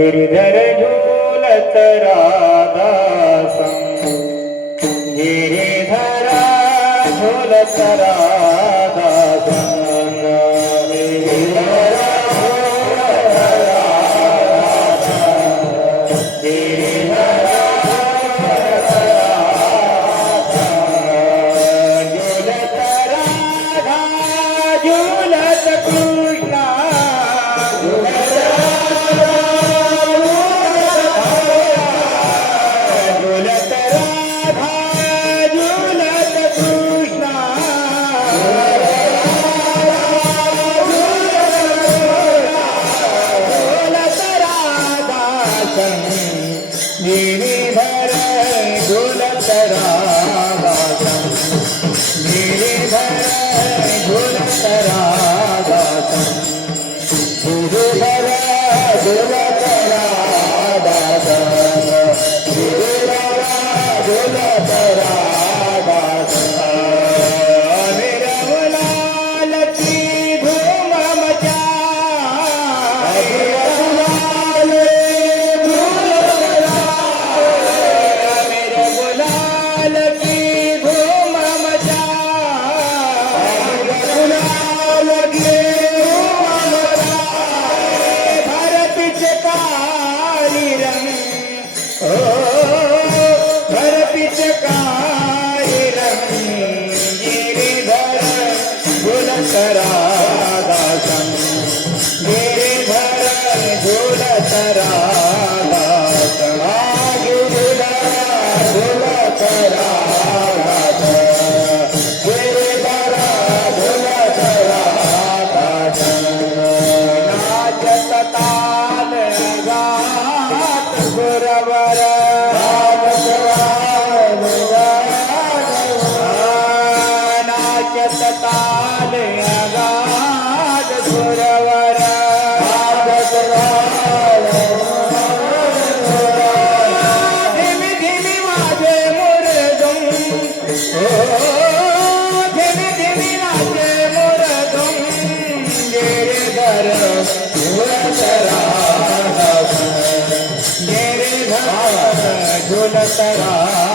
गिरिधर झूलत राधासं गिरिधर झूलत राधासं गिरिधर झूलत राधासं गिरिधर झूलत राधासं झूलत राधा झूलत कृष्णा झूलत गिरिधर झूलत राधासं गिरिधर झूलत राधासं गिरिधर झूलत राधासं गिरिधर झूलत राधासं विरवलाल की धूम मचा राधासं गिरिधर झूलत राधासं गिरिधर झूलत राधासं गिरिधर झूलत राधासं नाचत ताल गात गुरवर नाचत ताल गात गुरवर धिमी धिमी वाजे मुरदुम धिमी धिमी वाजे मुरदुम गिरिधर झूलत राधासं गिरिधर झूलत राधासं